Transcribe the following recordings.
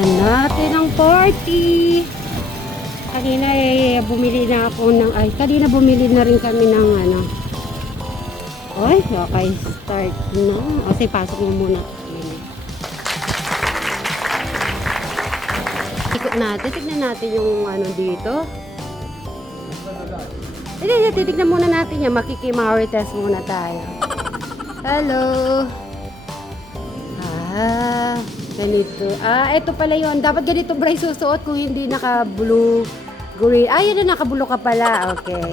Simulan natin ang party. Kanina bumili na ako ng, kanina bumili na rin kami ng ano. Oy, okay, start na. Kasi pasok mo muna. Ikot natin, tignan natin yung ano dito. Hindi, titignan muna natin yan. Makikimarites muna tayo. Hello. Ganito. Ito pala yun. Dapat ganito Bray susuot kung hindi naka-blue, green. Yun na, naka-blue ka pala. Okay.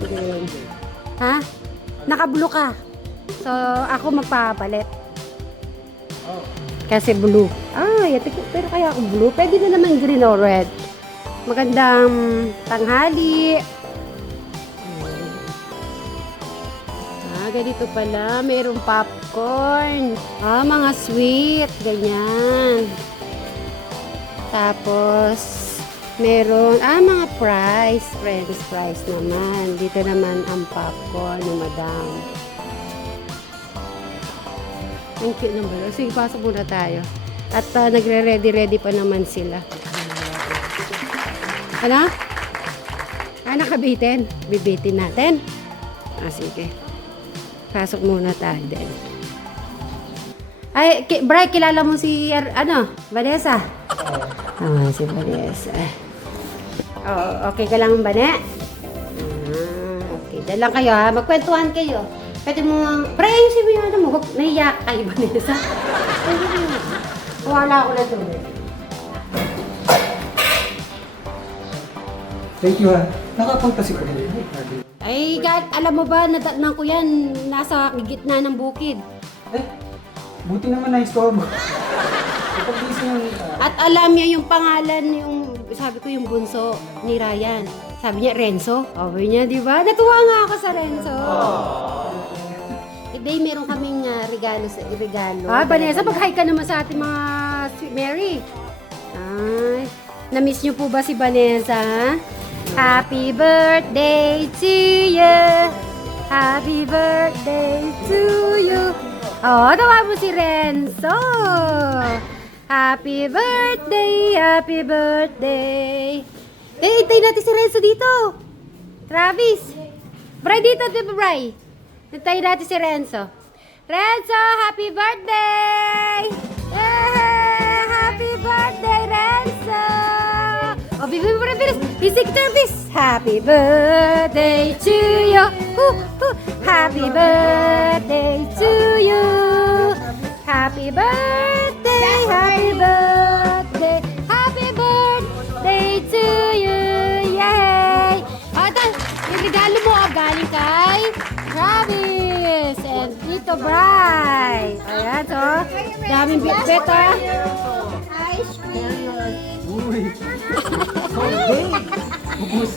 Green. Ha? Naka-blue ka. So, ako magpapalit. Kasi blue. Pero kaya ako blue. Pwede na naman green or red. Magandang tanghali. Ganito pala. Mayroong popcorn. Mga sweet. Ganyan. Tapos, meron, mga fries. French fries naman. Dito naman ang popcorn ni Madam. Ang cute ng balo. Sige, pasok muna tayo. At nagre-ready pa naman sila. Ano? Nakabitin? Bibitin natin? Sige. Pasok muna tayo din. Bray, kilala mo si, Vanessa? Si Vanessa. Okay ka lang, Bane? Okay, dyan lang kayo, ha? Magkwentuhan kayo. Pwede mo Bray, ayusin mo yung ano mo. Naiyak kay Vanessa. Wala ko na ito. Thank you, ha. Nakapunta si Kuya. Alam mo ba, nadatnan ko yan, nasa gitna ng bukid. Buti naman na-istorbo. At alam niya yung pangalan, sabi ko yung bunso ni Ryan. Sabi niya, Renzo. Sabi niya, di ba? Natuwa nga ako sa Renzo. Today, meron kaming regalo. Vanessa, mag-hi ka naman sa ating mga Sweet Mary. Na-miss niyo po ba si Vanessa? Happy birthday to you. Happy birthday to you. Tawa mo si Renzo. Happy birthday, happy birthday. Hintay natin si Renzo dito. Travis. Bray, dito, Bray. Hintay natin si Renzo. Renzo, happy birthday. Happy birthday, Renzo. Bibili mo rin, bilis. Isig Travis. Happy birthday to you. Happy birthday to you. Happy birthday, happy birthday, happy birthday to you. Yay! Yung regalo mo galing kay Travis and Tito Bray. Ayan, so. Daming bit-bit, Uy!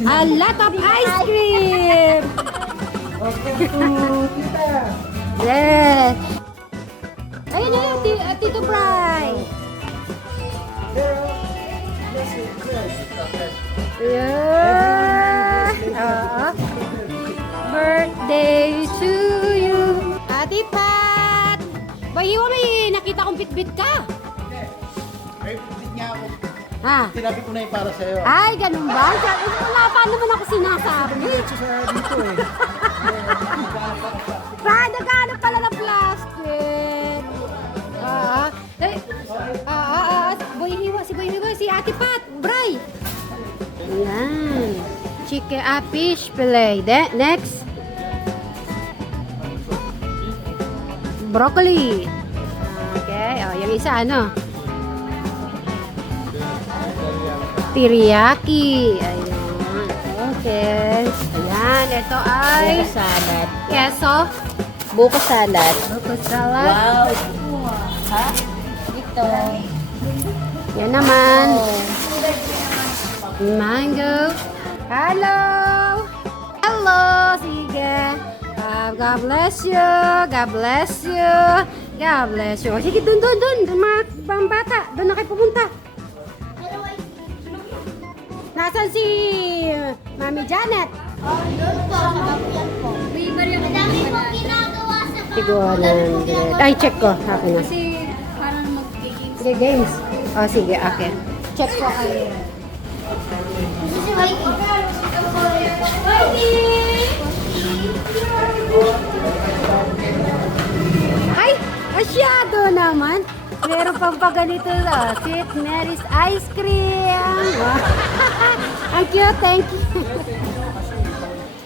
A lot of ice cream! Okay, tita. Yes! Ayun na yung Tito Bray! Yeah! Birthday to you! Ate Pat! Bayiwa, may nakita kong bit-bit ka! Ay, bit niya ako. Sinabi ko na yung para sa'yo. Ay, ganun ba? Wala pa naman ako sinasabi. Dito eh. Naghanap pala ng plastic. Si Boy Hiwa, si Ate Pat, Bray. Ayan. Chicken, fish fillet. Next. Broccoli. Okay, yung isa teriyaki. Ayan. Okay. Ayan, ito ay Salad. keso. Buko salad. Buko salad. Wow. Ha? Ito. Yan naman. Mango. Hello. Hello. Sige. God bless you. God bless you. God bless you. Sige, dun. Mga bata. Doon na kayo pupunta. Nasaan si Mami Janet? Doon po. Madami pong ginagawa sa Siguro na. Ay, check ko. Happy na. Kasi parang mag-games. Sige, games. Oh, sige, okay. Check ko kayo. This is Mikey. Ay, asyado naman. Meron pang pa ganito na. Sweet Mary's Ice Cream. Ang cute, thank you.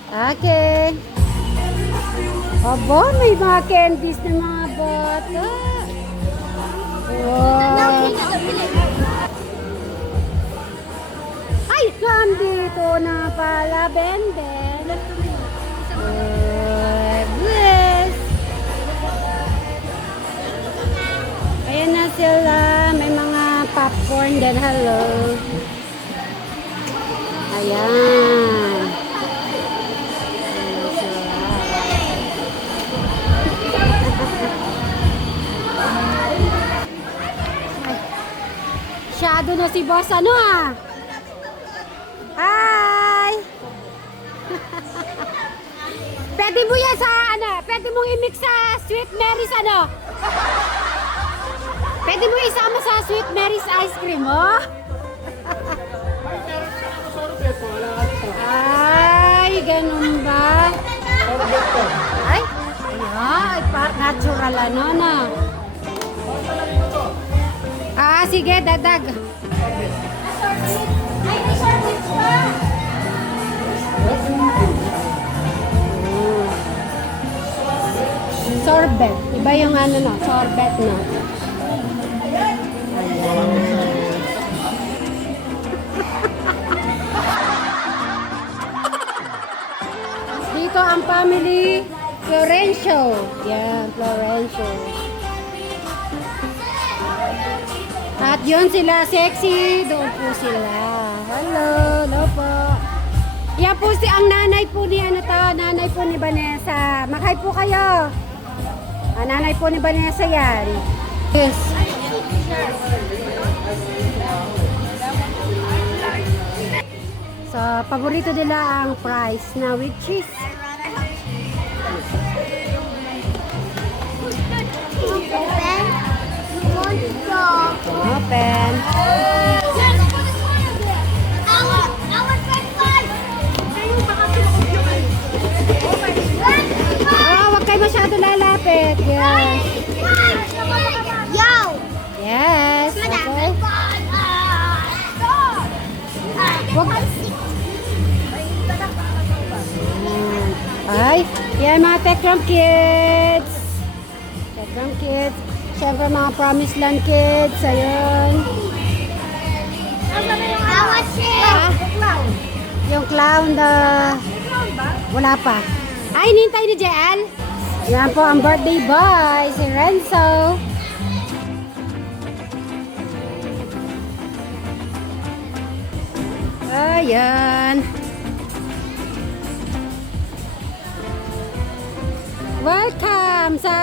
Okay. Aba, may mga candies na mga bata. Wow. Ay, nandito na pala, Ben. Bless. Ayan na sila. May mga popcorn din. Hello. Ayan. Shadow na si boss ano ah. Hi! Pwede mo yan sa ano, pwede mong i-mix sa Sweet Mary's ano? Pwede mo isama sa Sweet Mary's ice cream, oh? Ay, ganun ba? Ay, ay, natural ano na. Ah, sige, dadag. Ay, may shortcuts pa. Sorbet. Iba yung ano no, sorbet no. Dito ang family Florencio. Yan, Florencio. At yun sila, sexy. Doon po sila. Hello, hello po. Yan po si ang nanay po ni ano to, nanay po ni Vanessa. Makay po kayo. Ang nanay po ni Vanessa yan. Yes. So, paborito nila ang fries na with cheese. Open. Oh, wag kayo masyado lalapit. Yes. Yo! Yes. Okay. Wag. Ay, yan mga Tekram Kids. Tekram Kids. Siyempre mga Promised Land Kids. Ayun. Ah, yung clown wala pa. Ay, nintay ni JL. Yan po ang birthday boy, si Renzo. Ayan. Welcome sa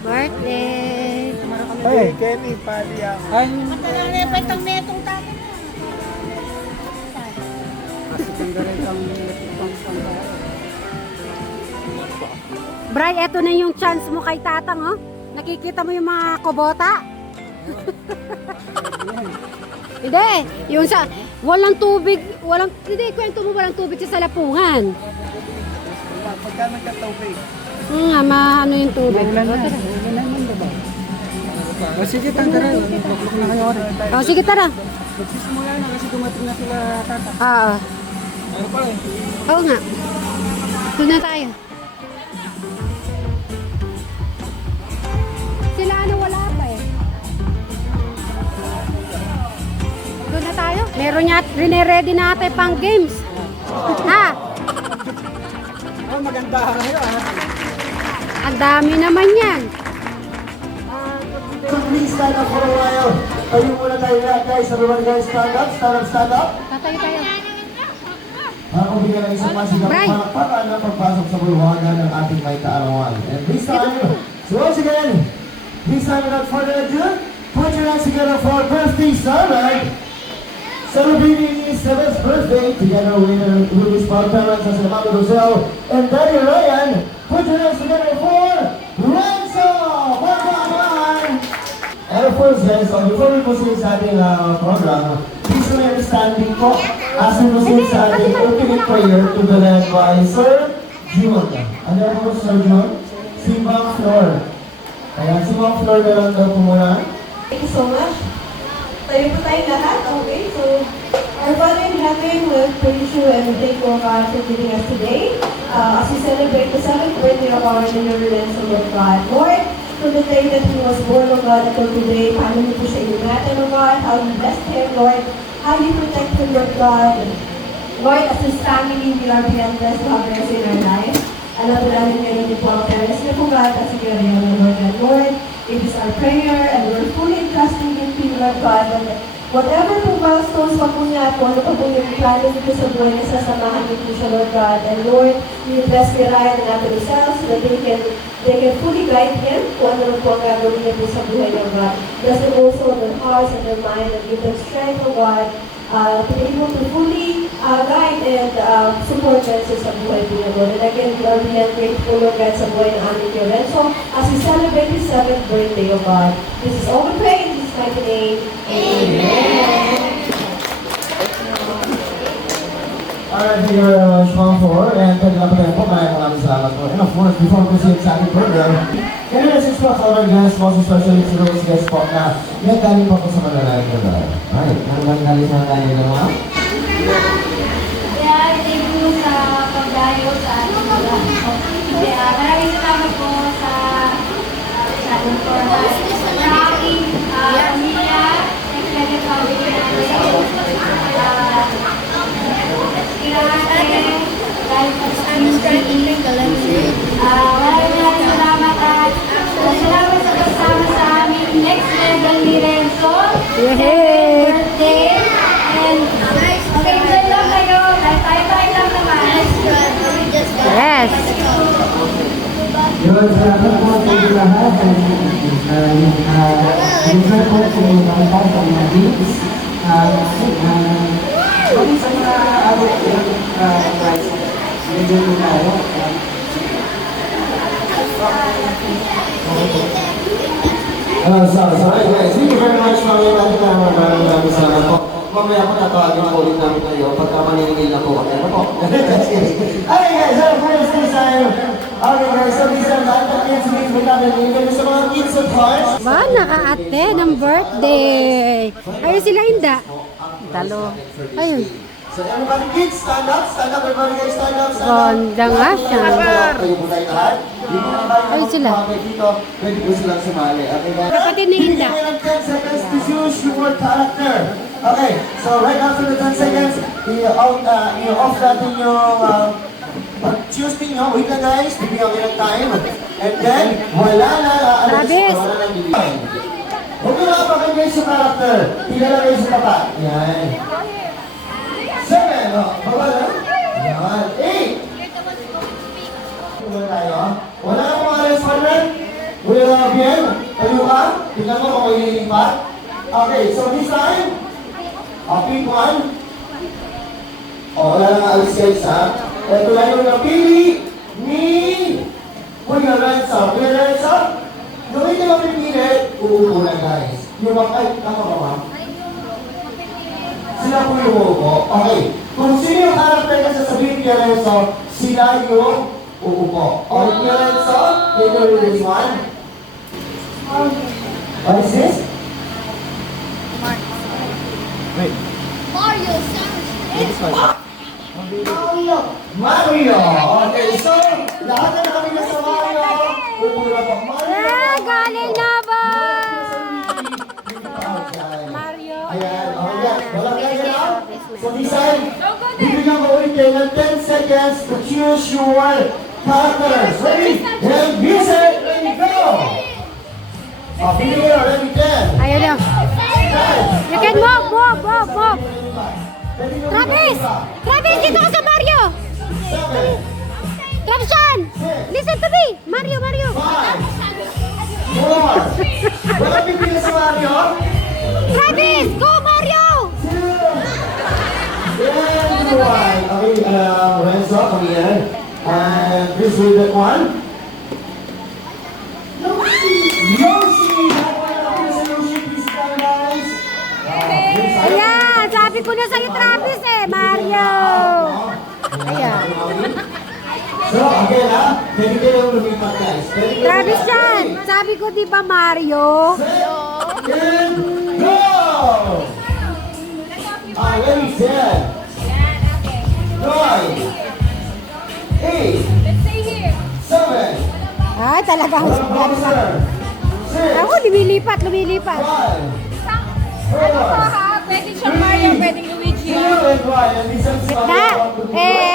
birthday. Hey, Kenny, pali ako. Ay, kasi tanggalin ang pang-pang. Bray, eto na yung chance mo kay Tatang, oh. Nakikita mo yung mga kubota? Hindi, yung sa walang tubig, hindi, kwento mo walang tubig sa salapungan. Pagka nagkatubig. Nga, maano yung tubig. Wala na. Wala na ba? O sige, tanggalin. Baklok na kayo oras. Oh, sige, tara. Magsisimula na kasi dumating na sila tata. Oo. Ano pa eh? Oo nga. Doon na tayo. Sila ano, wala pa eh. Doon na tayo. Meron niya, rine-ready natin pang games. Ha? Oh, maganda kayo ah. Ang dami naman yan. Please stand up for a while. Ayun muna tayo lahat guys. Everyone guys, stand up, stand up. Tatayo tayo. Ako bigyan ng isang masigang Bray. palakpakan na pagpasok sa bulwagan ng ating may kaarawan. And this time, so once again, this time without further ado, put your hands together for birthday Starlight. Celebrating his 7th birthday together with his parents as Mami Rosel and Daddy Ryan. Put your hands together for Renzo! Welcome! And of of course, guys, before we proceed sa ating program, please remain standing po as we proceed sa ating ultimate prayer to be led by Sir June. Ano po, Sir June? Simbang Flor. Ayan, Simbang Flor na lang daw po muna. Thank you so much. Tayo po tayong lahat, okay? So, our Father in heaven, we praise you and we thank you, God, for giving us today. As we celebrate the 7th birthday of our Lord and Lord God. Lord, from the day that He was born, O God, until today, paano niyo po siya ingatan, O God, how you blessed Him, Lord, how you protect Him, Lord God. Lord, as His family, we are beyond blessed to have mercy in our lives. Alam po namin ngayon din po ang parents niyo po, God, at sige rin ang Lord and Lord. It is our prayer and we're fully entrusting in you, Lord God, that whatever po milestones pa po niya, kung ano pa po yung plano niyo sa buhay niya, sasamahan niyo po siya, Lord God. And Lord, you bless Ryan and Ate Rosal so that they can fully guide him kung ano po ang gagawin niya po sa buhay niya, God. Bless them also in their hearts and their mind and give them strength, O God, to be able to fully guide and support them sa buhay po niya, Lord. And again, we are beyond grateful, Lord God, sa buhay ng aming Lorenzo as we celebrate his 7th birthday, O God. This is all we pray in Jesus' mighty name. Amen. Alright, thank you very much, Ma'am Flor. And kanila pa tayo po, maraming salamat po. And of course, before we proceed sa ating program, can you message po sa our guests, most especially to those guests po na may galing pa po sa Manalayan ko ba? Alright, hanggang galing sa Manalayan ko ba? Kaya, thank you sa pagdayo sa ating mga. Maraming salamat po sa ating format. Sa aking pamilya, extended family natin. Maraming salamat at salamat sa kasama sa aming next level ni Renzo. Yehey! Birthday. And okay, enjoy lang kayo. Tayo-tayo lang naman. Yes! Yun, salamat po sa inyo lahat. Enjoy po sa inyo lahat ang mga gigs. Pati sa mga abot price, medyo nyo tayo. Sorry guys, thank you very much, maraming salamat po. Mamaya po tatawagin po ulit namin kayo pagka maninigil na po kami. Ano po? Okay guys, of course this time. Okay guys, so this time lahat ng kids meet with namin. Even sa mga kids at hearts. Ba, naka-ate ng birthday. Ayun sila, Inda. Talo. Ayun. So everybody kids, stand up, everybody guys, stand up, stand up. Ganda nga siya. Kayo po tayo lahat. Dito na tayo. Ayun sila. Dito, pwede po silang sumali. Okay guys? Kapatid ni Inda. Give me 10 seconds to choose your character. Okay, so right after the 10 seconds, i-off natin yung choose ninyo. Wait lang guys, bibigyan ko ng time. And then, wala na. Travis. Wala nang bibigyan. Huwag nyo nakapakan guys yung character. Tingnan lang guys yung papa. Yan. 7, baba na. Yan. 8. Wala tayo. Wala na mga respondent. Wala bien. Tayo ka. Tingnan mo kung ililipat. Okay, so this time, pick one. Wala nang alis guys ha. Ito lang yung napili ni Kuya Renzo. Kuya Renzo, yung hindi mapipili, uupo na guys. Yung ay, tama ba ma'am? Sila po yung uupo. Okay. Kung sino yung karakter na sasabihin Kuya Renzo, sila yung uupo. Okay, Kuya Renzo, can you do this one? What is this? Wait. Mario sounds Mario! Okay, so, lahat na kami na sa Mario. Pupula pa. Mario! Galing na ba? Mario. Ayan, okay. Wala kayo na. So, design. Bibigyan ko ulit kayo ng 10 seconds to choose your characters. Ready? And music, ready, go! Pili kayo, ready, 10. Ayun lang. You can move. Travis! Travis, dito ka sa Mario! 7, Travisan! Listen to me! Mario! 5, 4. Wala pipili sa Mario? Travis! Go, Mario! 2, and 1. Okay, Renzo, come here. And please read that one. Yoshi! Yoshi! So, again ha, pwede kayo lumipat guys. Pwede kayo Travis lumipat. Chan, sabi ko di ba Mario? And go! Ready, set. 9, 8, 7, Ay, talagang walang bouncer. 6, ako, lumilipat. 5, 4, Pwede siyang Mario, pwedeng Luigi. 0, and 1. And this is Na,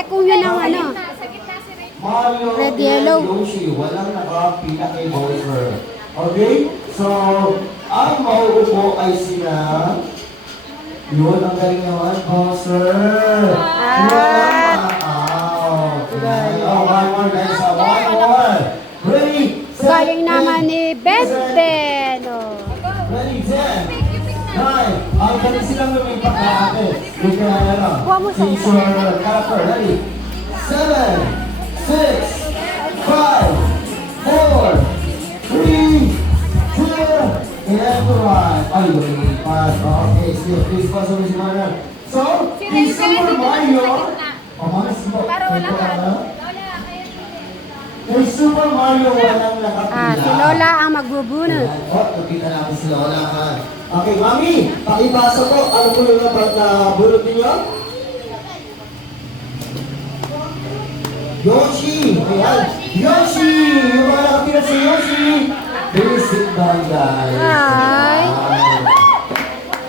kung yun ang ano. Sa gitna si Ray. Mario Red, and yellow. Yoshi, walang nakapila kay Bowser. Okay? So, ang mauupo ay sina... Yun, ang galing naman, Bowser. Wow. Oh, one more guys. One more. Ready, set, Galing naman and- ni Benten. Oh. Ready, 10, 9. Ang galing silang lumipat na ate. Hindi ka na lang. Kuha mo sa Change your character. Ready? 7, 6, 5, 4, 3, 2, and 1. Ay, lumipat. Okay, please pass on si Mana. So, in Super Mario, mas mo. Para wala ka. Ano? Lola, kaya Kay Super Mario, walang nakapila. Si Lola ang magbubunot. Oh, nakita namin si Lola ha. Okay, Mami, pakipasa po. Ano po yung nabulot ninyo? Yoshi! Ayan! Yoshi! Yung mga nakatira si Yoshi! Please sit down, guys. Hi.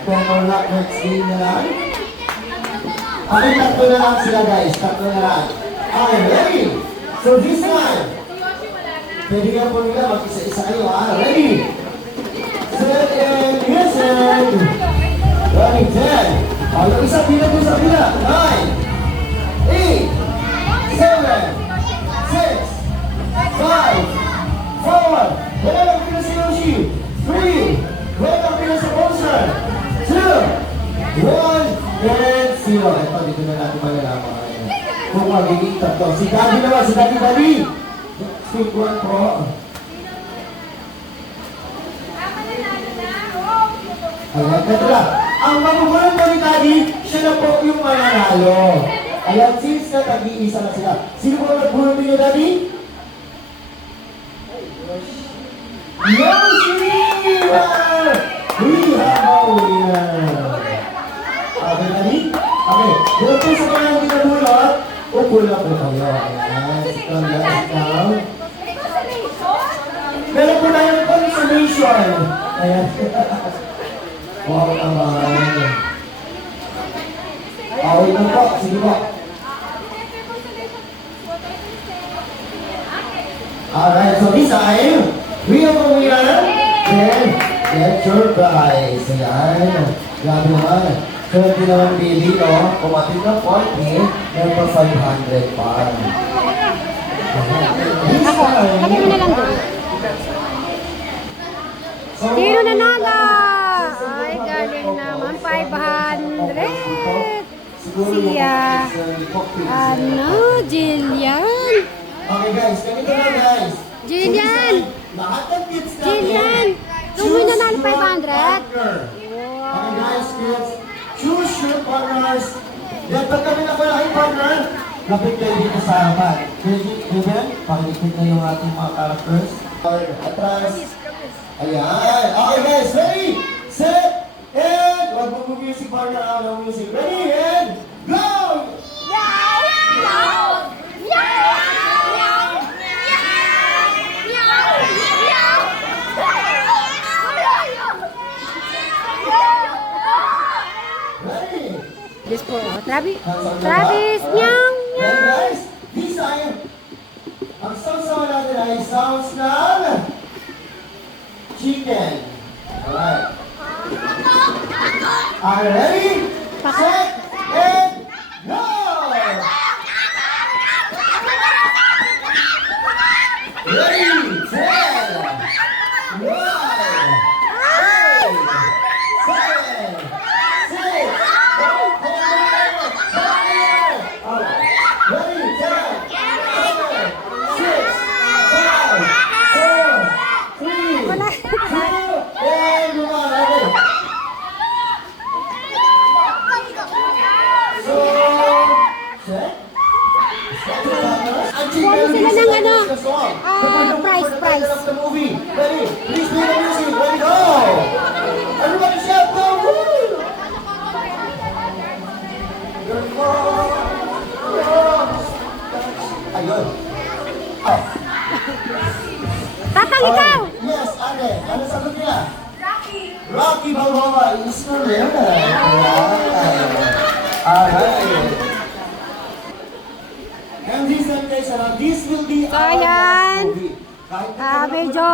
Pero luck next game na lang. Okay, tatlo na lang sila, guys. Tatlo na lang. Okay, ready? So this time, pwede nga po nila mag-isa-isa kayo, ha? Ready? Set and listen! Ready, 10. Oh, yung isa, pila doon sa pila. 9, 8, 7, 6, 5, 4, wala lang pila si Yoshi. 3, wala lang pila sa Bowser. 2, 1, and 0. Ito, dito na natin malalaman. Kung magiging tatlo. Si Daddy naman, si Daddy. Sweet one po. Ayan, ito lang. Ang magugulang po ni Daddy, siya na po yung mananalo. Ayan, since na tag-iisa na sila. Sino po nagbulong niyo, Daddy? Yoshi! Wow! We have a winner! Okay, Daddy? Okay, doon po sa mga hindi nabulot, upo lang po kayo. Ayan, stand down. Meron po na yung consolation. Ayan. Wow naman. Wait lang po. Sige po. Alright, so this time, we have a winner. Then, get your prize. Ayan. Grabe naman. 21 Billy, no? Kumating na 40, meron pa 500 pa. This time, Lagay mo na lang doon. Sino nanalo? Ay, galing naman. 500. Jillian. Okay guys, ganito na guys. Jillian. So, this time, lahat ng kids natin, Jillian. Kung may nanalo 500. partner. Okay guys, kids, choose your partners. Yan, pag kami na pala kayo partner, lapit kayo dito sa harapan. Ruben, pakikita na yung ating mga characters. Atras. Ayan. Okay guys, ready, set, and wag mo music partner, ang music. Ready, and go! Ready? Yes po. Travis, nyang, Then nyang. guys, this time, ang sausaw natin ay sounds ng chicken. Alright. Are you ready? Set, and go! Ready, set, 1, 8, 7, 6, Rocky Balboa is the winner. Alright. And this time guys, this will be So, ayan. Medyo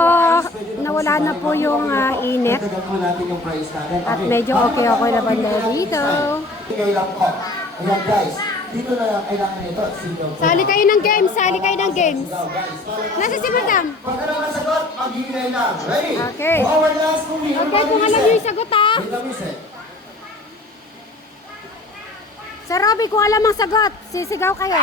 nawala na po yung init. Dagdagan po natin yung price natin. At medyo okay naman na dito. Ngayon lang po. Ayan guys, dito na lang kailangan nito. Sigaw po. Sali kayo ng games, sali kayo ng games. Sigaw, guys. Nasa si Madam. Pag ano ang sagot, mag-iingay lang. Ready? Okay. Forward last kung hindi Okay, kung alam niyo yung sagot ha. Wait a minute. Sir Robby, kung alam ang sagot, sisigaw kayo.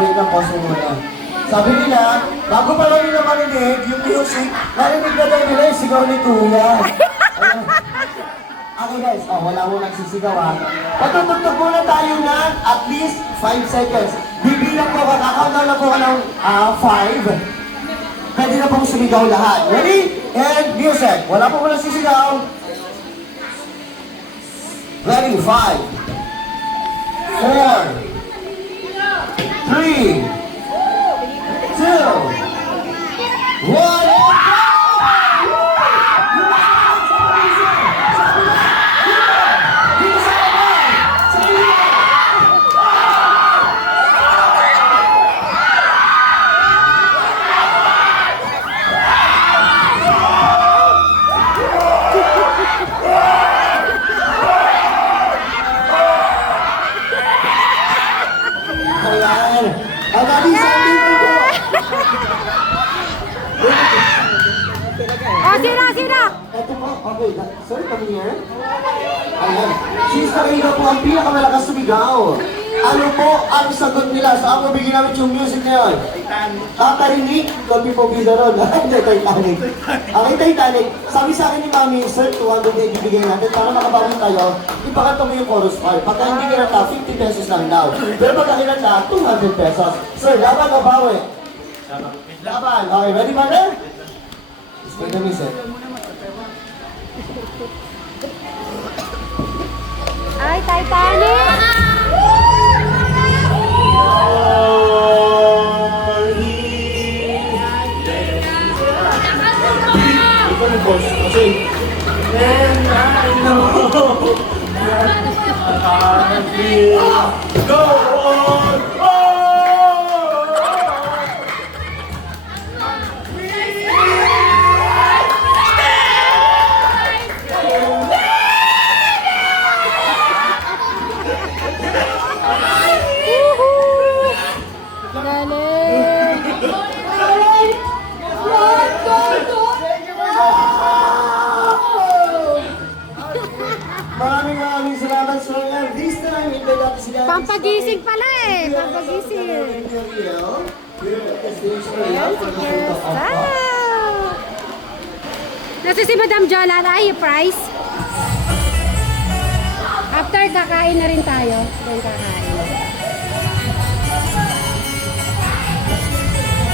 Wait lang po muna. Sabi nila, bago pa lang nila marinig yung music, narinig na daw nila yung sigaw ni Kuya. Ayan. Okay guys, wala mo nagsisigaw ha. Patutugtog muna tayo na at least 5 seconds. Bibilang ko, kakakaw na po ka ng 5. Pwede na pong sumigaw lahat. Ready? And music. Wala po walang sisigaw. Ready? 5, 4, 3, 2, 1. Ayan. Ang ating sabi po po. Sira! Ito po. Okay. Sorry, come here. Ayan. Since na kayo po ang pinakamalakas sumigaw. Ano po ang sagot nila? Saan mo bigyan namin yung music na yun? Titanic. Kami po bida ron. Hindi, Titanic. Okay, Titanic. Sabi sa akin ni Mami, Sir, 200 na ibibigay natin para makabawi tayo. Ipakanta mo yung chorus part. Pagka hindi kinanta, 50 pesos lang daw. Pero pagka kinanta, 200 pesos. Sir, laban o bawi? Laban. Okay, ready, mother? Wait a minute. Ay, Titanic! Go on! Maraming salamat sir. This time, invite natin sila. Pampagising pala eh. Pampagising. Nasa si Madam Jola, ay price. After kakain na rin tayo. Then kakain.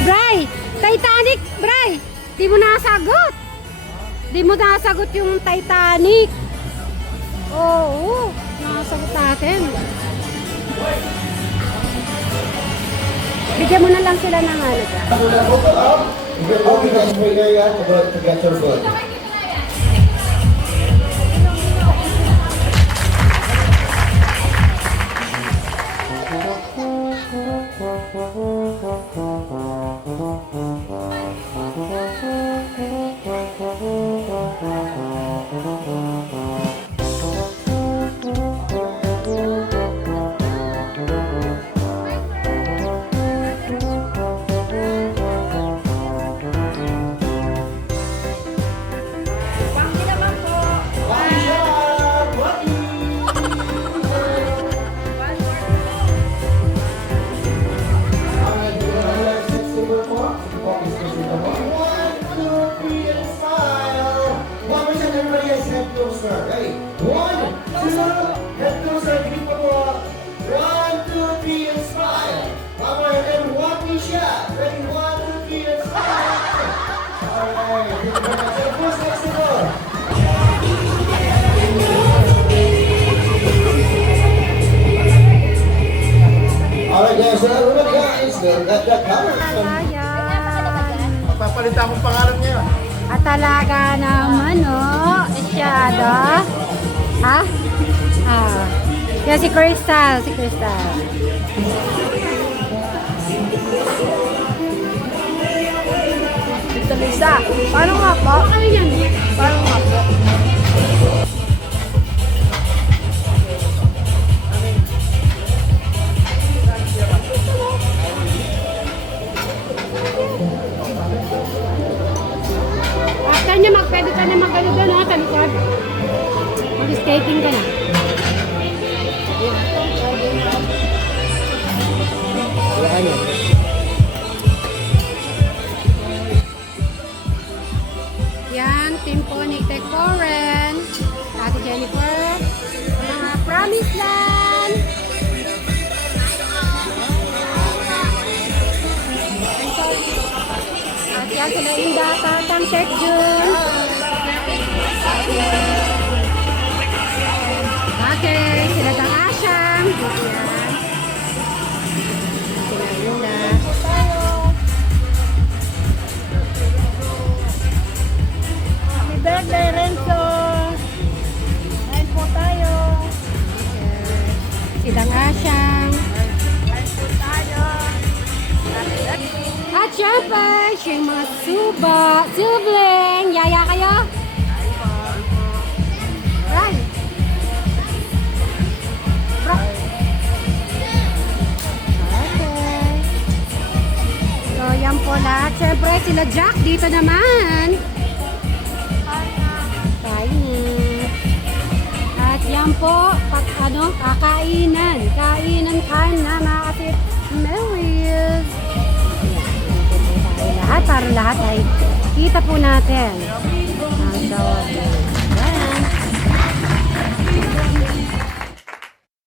Bray! Titanic! Bray! Di mo nasagot! Di mo nasagot yung Titanic! Oo! Nasagot natin. Bigyan mo na lang sila ng ano dyan. Okay, guys, we're here to get your food. Ayan. Papalitan akong pangalan niya. At talaga naman, oh. Esyado. Ha? Ah. Yan si Crystal. Si Crystal. Tita Lisa, paano nga po? Ano yan? Paano nga po? After niya, pwede ka na mag-ano doon, ha? Talikod. Mag-skating ka na. Yan, team po ni Tecoren, Ate Jennifer, mga Promise Land. At yan sila Inda, Tatang, Tek Jun. Okay, sila Tang Asyang. Yan. Sila Inda. Happy birthday, Renzo! Kain po tayo! Silang Asyang. Kain po tayo! At syempre, siyang mga sibling. Yaya kayo? Right. Okay. So, yan po lahat. Syempre, sila Jack dito naman. Kain. At yan po, kakainan. Kainan na mga kapit Marys. Lahat para lahat ay kita po natin. So,